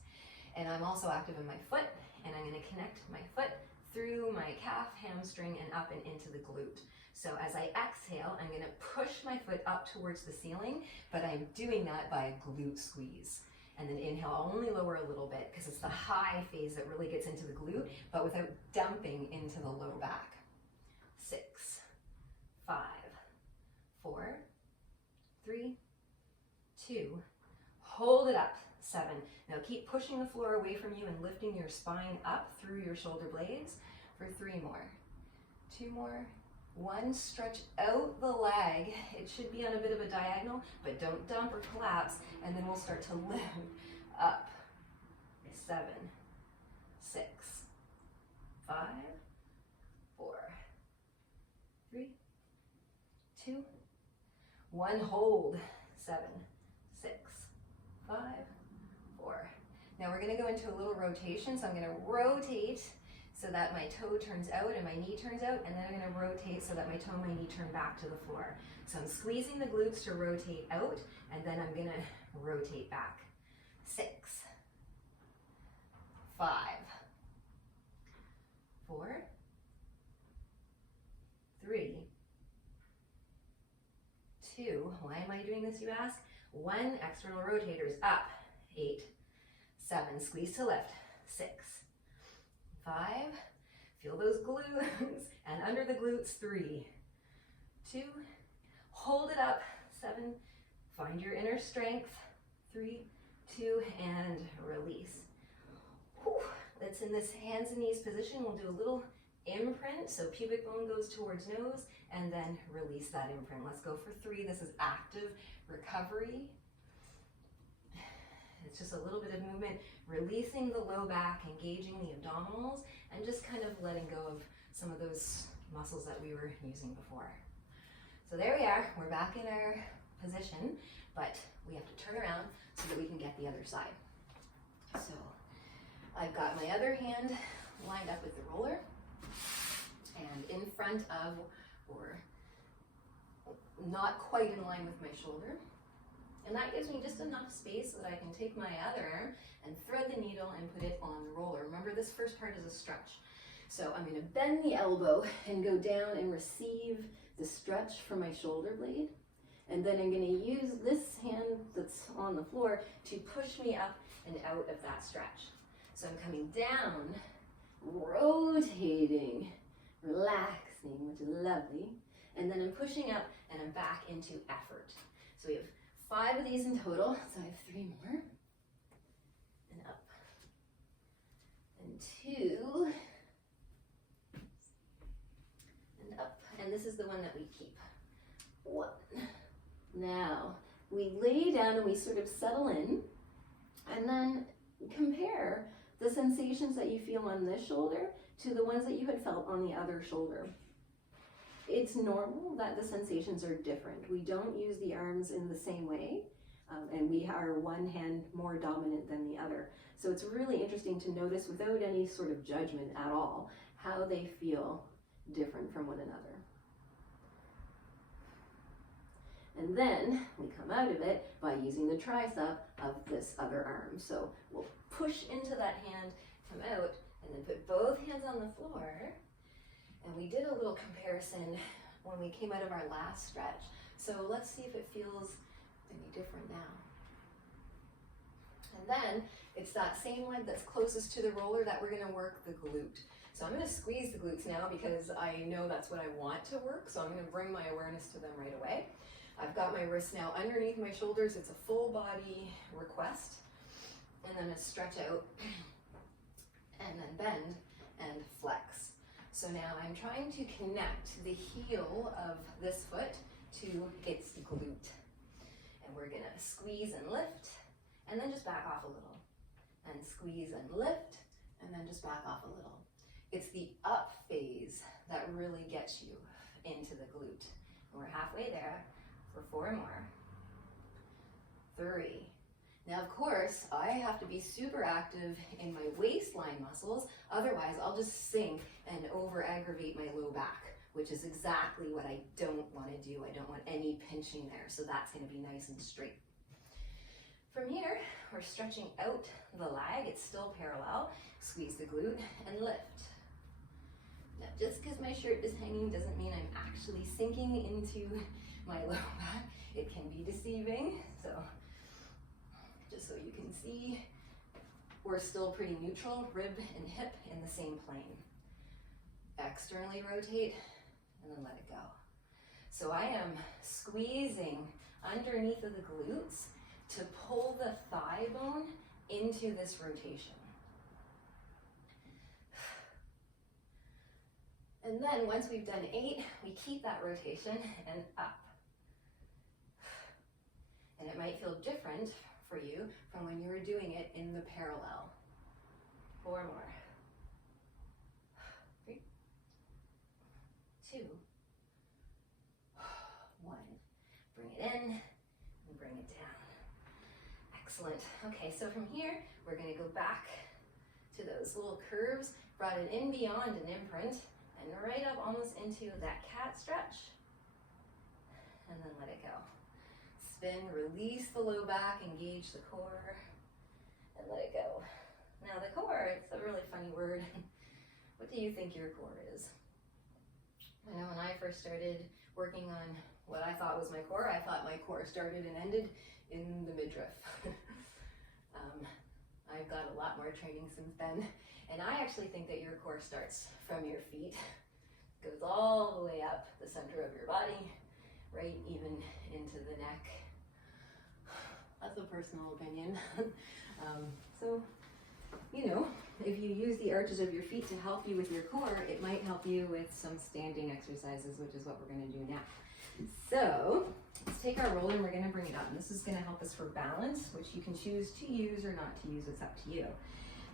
And I'm also active in my foot, and I'm going to connect my foot through my calf, hamstring, and up and into the glute. So as I exhale, I'm going to push my foot up towards the ceiling, but I'm doing that by a glute squeeze. And then inhale, I'll only lower a little bit because it's the high phase that really gets into the glute, but without dumping into the low back. 6, 5, 4, 3, 2, hold it up. 7. Now keep pushing the floor away from you and lifting your spine up through your shoulder blades for 3 more. 2 more. 1, stretch out the leg. It should be on a bit of a diagonal, but don't dump or collapse, and then we'll start to lift up. 7, 6, 5, 4, 3, 2, 1, hold, 7, 6, 5, 4. Now we're gonna go into a little rotation, so I'm gonna rotate so that my toe turns out and my knee turns out, and then I'm gonna rotate so that my toe and my knee turn back to the floor. So I'm squeezing the glutes to rotate out, and then I'm gonna rotate back. 6, 5, 4, 3, 2, why am I doing this, you ask? 1, external rotators, up, 8, 7, squeeze to lift, 6, 5, feel those glutes, and under the glutes, 3, 2, hold it up, 7, find your inner strength, 3, 2, and release. Whew. Let's in this hands and knees position, we'll do a little imprint, so pubic bone goes towards nose, and then release that imprint. Let's go for 3. This is active recovery. It's just a little bit of movement, releasing the low back, engaging the abdominals, and just kind of letting go of some of those muscles that we were using before. So there we are, we're back in our position, but we have to turn around so that we can get the other side. So I've got my other hand lined up with the roller and in front of, or not quite in line with my shoulder. And that gives me just enough space so that I can take my other arm and thread the needle and put it on the roller. Remember, this first part is a stretch. So I'm going to bend the elbow and go down and receive the stretch from my shoulder blade. And then I'm going to use this hand that's on the floor to push me up and out of that stretch. So I'm coming down, rotating, relaxing, which is lovely. And then I'm pushing up and I'm back into effort. So we have 5 of these in total, so I have 3 more. And up. And 2. And up. And this is the one that we keep. 1. Now, we lay down and we sort of settle in, and then compare the sensations that you feel on this shoulder to the ones that you had felt on the other shoulder. It's normal that the sensations are different. We don't use the arms in the same way, and we are one hand more dominant than the other. So it's really interesting to notice without any sort of judgment at all how they feel different from one another. And then we come out of it by using the tricep of this other arm. So we'll push into that hand, come out, and then put both hands on the floor. And we did a little comparison when we came out of our last stretch. So let's see if it feels any different now. And then it's that same leg that's closest to the roller that we're gonna work the glute. So I'm gonna squeeze the glutes now because I know that's what I want to work. So I'm gonna bring my awareness to them right away. I've got my wrists now underneath my shoulders. It's a full body request. And then a stretch out and then bend and flex. So now I'm trying to connect the heel of this foot to its glute. And we're gonna squeeze and lift, and then just back off a little. And squeeze and lift, and then just back off a little. It's the up phase that really gets you into the glute. And we're halfway there for 4 more. 3. Now, of course, I have to be super active in my waistline muscles, otherwise I'll just sink and over-aggravate my low back, which is exactly what I don't want to do. I don't want any pinching there, so that's going to be nice and straight. From here, we're stretching out the leg. It's still parallel. Squeeze the glute and lift. Now, just because my shirt is hanging doesn't mean I'm actually sinking into my low back. It can be deceiving, so just so you can see, we're still pretty neutral, rib and hip in the same plane. Externally rotate and then let it go. So I am squeezing underneath of the glutes to pull the thigh bone into this rotation. And then once we've done 8, we keep that rotation and up. And it might feel different for you from when you were doing it in the parallel. 4 more. 3, 2, 1. Bring it in and bring it down. Excellent. Okay, so from here, we're gonna go back to those little curves, brought it in beyond an imprint, and right up almost into that cat stretch, and then let it go. Spin, release the low back, engage the core, and let it go. Now the core, it's a really funny word. What do you think your core is? I know when I first started working on what I thought was my core, I thought my core started and ended in the midriff. I've got a lot more training since then, and I actually think that your core starts from your feet, goes all the way up the center of your body, right even into the neck. That's a personal opinion. So, you know, if you use the arches of your feet to help you with your core, it might help you with some standing exercises, which is what we're going to do now. So let's take our roller and we're going to bring it up. And this is going to help us for balance, which you can choose to use or not to use. It's up to you.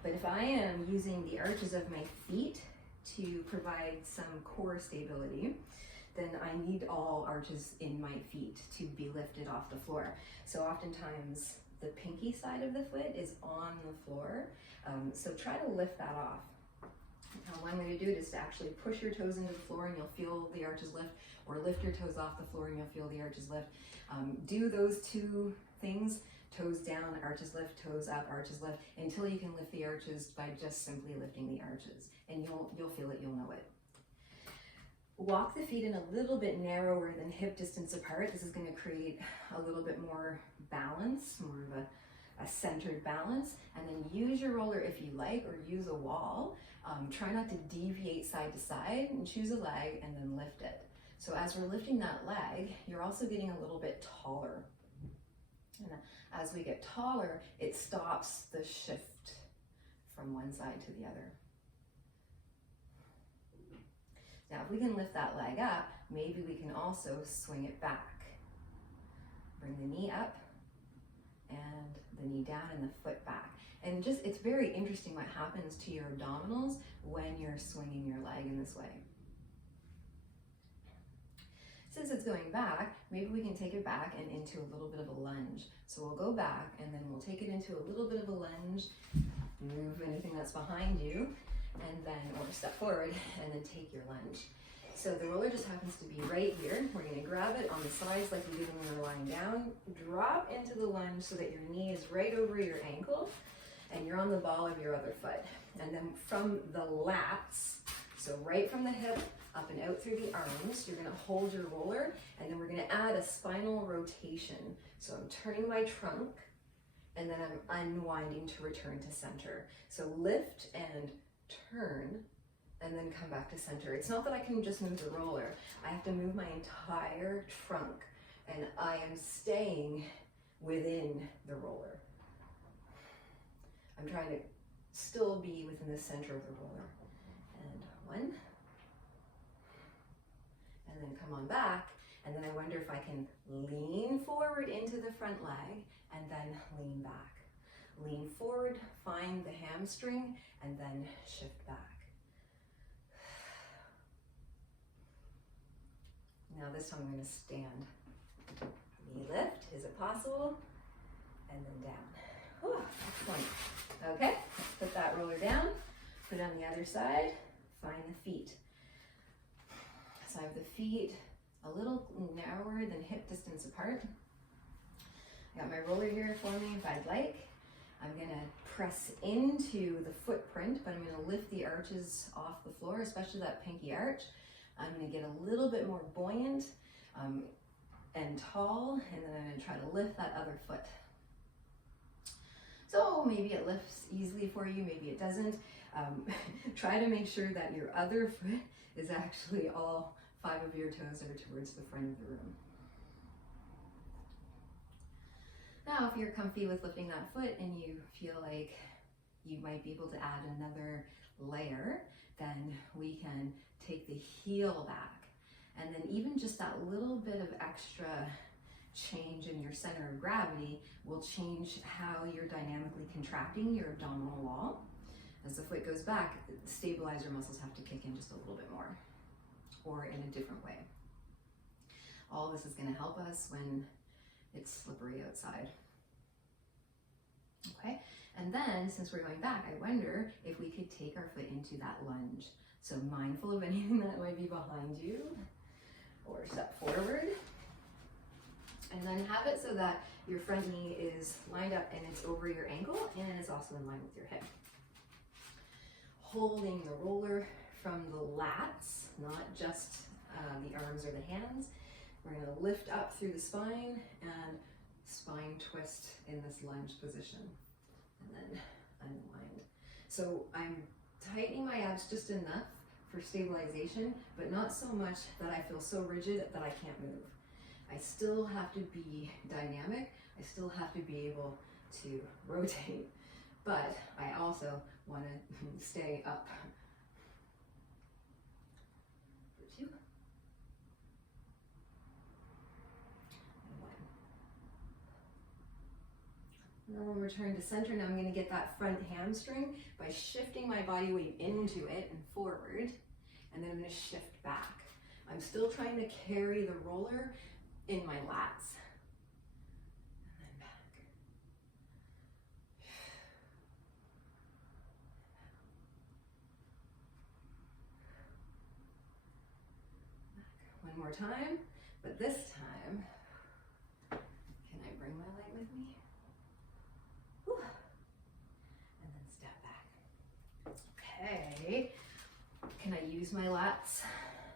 But if I am using the arches of my feet to provide some core stability, then I need all arches in my feet to be lifted off the floor. So oftentimes the pinky side of the foot is on the floor. So try to lift that off. One way to do it is to actually push your toes into the floor and you'll feel the arches lift, or lift your toes off the floor and you'll feel the arches lift. Do those two things, toes down, arches lift, toes up, arches lift, until you can lift the arches by just simply lifting the arches. And you'll feel it, you'll know it. Walk the feet in a little bit narrower than hip distance apart. This is going to create a little bit more balance, more of a centered balance. And then use your roller if you like, or use a wall. Try not to deviate side to side, and choose a leg and then lift it. So as we're lifting that leg, you're also getting a little bit taller. And as we get taller, it stops the shift from one side to the other. Now, if we can lift that leg up, maybe we can also swing it back. Bring the knee up and the knee down and the foot back. And just, it's very interesting what happens to your abdominals when you're swinging your leg in this way. Since it's going back, maybe we can take it back and into a little bit of a lunge. So we'll go back and then we'll take it into a little bit of a lunge, move anything that's behind you, and then, or step forward, and then take your lunge. So the roller just happens to be right here. We're gonna grab it on the sides like we did when we were lying down, drop into the lunge so that your knee is right over your ankle, and you're on the ball of your other foot. And then from the lats, so right from the hip, up and out through the arms, you're gonna hold your roller, and then we're gonna add a spinal rotation. So I'm turning my trunk, and then I'm unwinding to return to center. So lift and turn, and then come back to center. It's not that I can just move the roller. I have to move my entire trunk, and I am staying within the roller. I'm trying to still be within the center of the roller. And one, and then come on back, and then I wonder if I can lean forward into the front leg, and then lean back. Lean forward, find the hamstring, and then shift back. Now this time I'm going to stand. Knee lift, is it possible? And then down. Whew, excellent. Okay, let's put that roller down, put it on the other side, find the feet. So I have the feet a little narrower than hip distance apart. I got my roller here for me if I'd like. I'm gonna press into the footprint, but I'm gonna lift the arches off the floor, especially that pinky arch. I'm gonna get a little bit more buoyant and tall, and then I'm gonna try to lift that other foot. So maybe it lifts easily for you, maybe it doesn't. Try to make sure that your other foot is actually all 5 of your toes are towards the front of the room. Now, if you're comfy with lifting that foot and you feel like you might be able to add another layer, then we can take the heel back. And then even just that little bit of extra change in your center of gravity will change how you're dynamically contracting your abdominal wall. As the foot goes back, the stabilizer muscles have to kick in just a little bit more, or in a different way. All this is going to help us when it's slippery outside. Okay, and then since we're going back, I wonder if we could take our foot into that lunge. So mindful of anything that might be behind you, or step forward. And then have it so that your front knee is lined up and it's over your ankle and it's also in line with your hip. Holding the roller from the lats, not just the arms or the hands. We're going to lift up through the spine and spine twist in this lunge position. And then unwind. So I'm tightening my abs just enough for stabilization, but not so much that I feel so rigid that I can't move. I still have to be dynamic. I still have to be able to rotate, but I also want to stay up. For 2. And 1. And then when we return to center, now I'm going to get that front hamstring by shifting my body weight into it and forward, and then I'm going to shift back. I'm still trying to carry the roller in my lats. And then back. One more time, but this time, can I bring my leg with me? Whew. And then step back. Okay, can I use my lats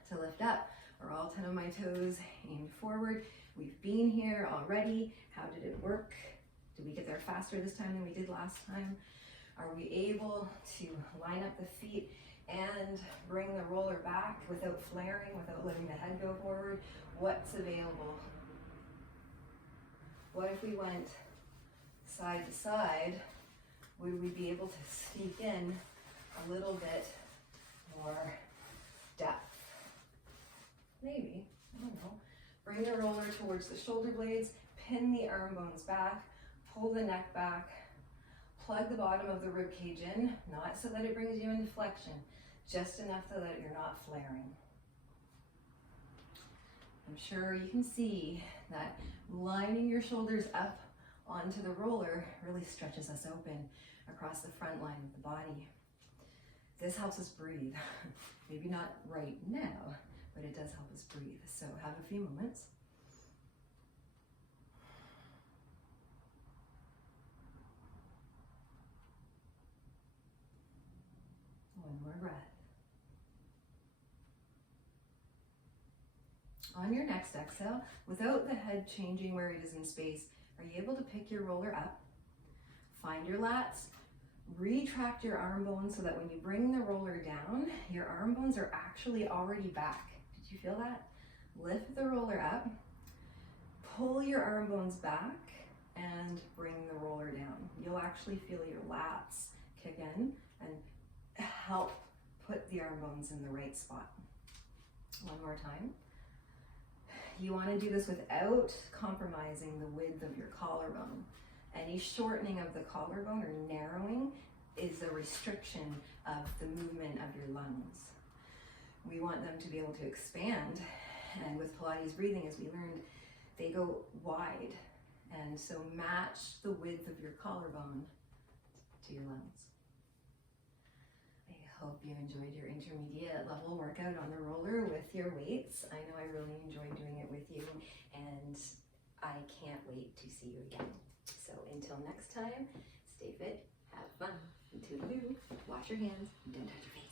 to lift up? Are all 10 of my toes aimed forward? We've been here already. How did it work? Did we get there faster this time than we did last time? Are we able to line up the feet and bring the roller back without flaring, without letting the head go forward? What's available? What if we went side to side? Would we be able to sneak in a little bit more depth? Maybe, I don't know. Bring the roller towards the shoulder blades, pin the arm bones back, pull the neck back, plug the bottom of the rib cage in, not so that it brings you into flexion, just enough so that you're not flaring. I'm sure you can see that lining your shoulders up onto the roller really stretches us open across the front line of the body. This helps us breathe. Maybe not right now, but it does help us breathe. So have a few moments. One more breath. On your next exhale, without the head changing where it is in space, are you able to pick your roller up? Find your lats, retract your arm bones so that when you bring the roller down, your arm bones are actually already back. Did you feel that? Lift the roller up, pull your arm bones back, and bring the roller down. You'll actually feel your lats kick in and help put the arm bones in the right spot. One more time. You want to do this without compromising the width of your collarbone. Any shortening of the collarbone or narrowing is a restriction of the movement of your lungs. We want them to be able to expand, and with Pilates breathing, as we learned, they go wide, and so match the width of your collarbone to your lungs. I hope you enjoyed your intermediate level workout on the roller with your weights. I know I really enjoyed doing it with you, and I can't wait to see you again. So until next time, stay fit, have fun, and toodaloo, wash your hands, and don't touch your feet.